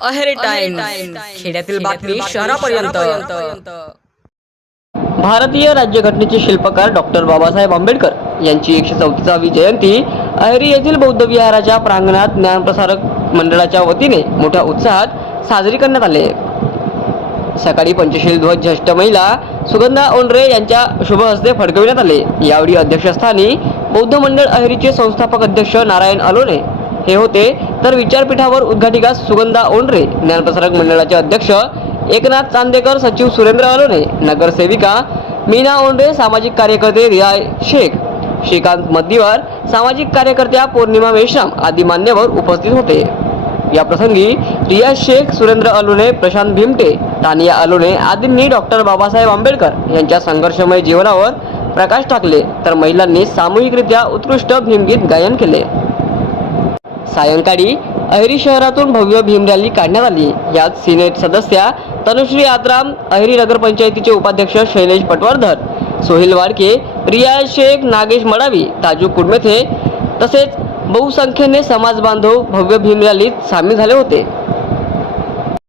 Aheri time खेड्यातील बातमी शहरापर्यंत. भारतीय राज्यघटनेचे शिल्पकार डॉक्टर बाबासाहेब आंबेडकर यांची एकशे चौतीसावी जयंती अहेरी येथील बौद्ध विहाराच्या प्रांगणात ज्ञानप्रसारक मंडळाच्या वतीने मोठ्या उत्साहात साजरी करण्यात आले. सकाळी पंचशील ध्वज ज्येष्ठ महिला सुगंधा ओंडरे यांच्या शुभ हस्ते फडकविण्यात आले. यावेळी अध्यक्षस्थानी बौद्ध मंडळ अहेरीचे संस्थापक अध्यक्ष नारायण अलोने हे होते. तर विचारपीठावर उद्घाटिका सुगंधा ओंडरे ज्ञानप्रसारक मंडळाचे अध्यक्ष एकनाथ चांदेकर सचिव सुरेंद्र अलोने नगरसेविका मीना ओंडरे सामाजिक कार्यकर्ते रियाय शेख श्रीकांत मद्दीवर सामाजिक कार्यकर्त्या पौर्णिमा मेश्राम आदी मान्यवर उपस्थित होते. या प्रसंगी रिया शेख सुरेंद्र अलोने प्रशांत भीमटे तानिया अलोने आदींनी डॉक्टर बाबासाहेब आंबेडकर यांच्या संघर्षमय जीवनावर प्रकाश टाकले. तर महिलांनी सामूहिकरित्या उत्कृष्ट भीमगीत गायन केले. सायंकाळी अहेरी शहरातून भव्य भीम रॅली काढण्यात आली. यात सिनेट सदस्या तनुश्री आत्राम अहेरी नगरपंचायतीचे उपाध्यक्ष शैलेश पटवर्धन सोहिल वाडके रिया शेख नागेश मडावी ताजू कुडमेथे तसेच बहुसंख्येने समाज बांधव भव्य भीम रॅलीत सामील झाले होते.